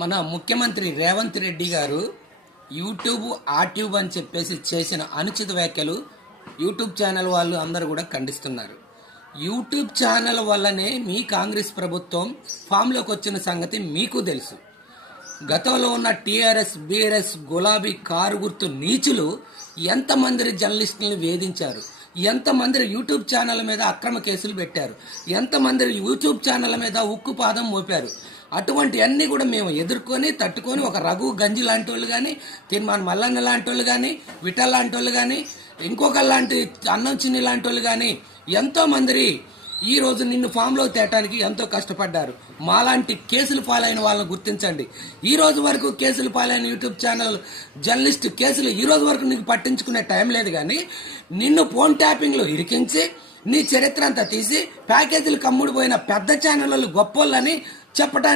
మన ముఖ్యమంత్రి రేవంత్ రెడ్డి గారు యూట్యూబ్ ఆట్యూబ్ అని చెప్పేసి చేసిన అనుచిత వ్యాఖ్యలు యూట్యూబ్ ఛానల్ వాళ్ళు అందరూ కూడా ఖండిస్తున్నారు. యూట్యూబ్ ఛానల్ వల్లనే మీ కాంగ్రెస్ ప్రభుత్వం ఫామ్లోకి వచ్చిన సంగతి మీకు తెలుసు. గతంలో ఉన్న టీఆర్ఎస్, బీఆర్ఎస్, గులాబీ కారు గుర్తు నీచులు ఎంతమంది జర్నలిస్టులను వేధించారు, ఎంతమంది యూట్యూబ్ ఛానల్ మీద అక్రమ కేసులు పెట్టారు, ఎంతమంది యూట్యూబ్ ఛానల్ మీద ఉక్కుపాదం మోపారు. అటువంటి అన్నీ కూడా మేము ఎదుర్కొని తట్టుకొని ఒక రఘు గంజి లాంటి వాళ్ళు కానీ, తీర్మాన్ మల్లన్న లాంటి వాళ్ళు కానీ, విఠల్ లాంటి వాళ్ళు కానీ, ఇంకొకరు లాంటి అన్నం చిన్ని లాంటి వాళ్ళు కానీ ఎంతోమంది ఈ రోజు నిన్ను ఫామ్లో తేటానికి ఎంతో కష్టపడ్డారు. మాలాంటి కేసులు పాలైన వాళ్ళని గుర్తించండి. ఈ రోజు వరకు కేసులు పాలైన యూట్యూబ్ ఛానల్ జర్నలిస్ట్ కేసులు ఈ రోజు వరకు నీకు పట్టించుకునే టైం లేదు, కానీ నిన్ను ఫోన్ ట్యాపింగ్లో ఇరికించి నీ చరిత్ర అంతా తీసి ప్యాకేజీలు కమ్ముడిపోయిన పెద్ద ఛానళ్ళు గొప్పోళ్ళని చెప్పడానికి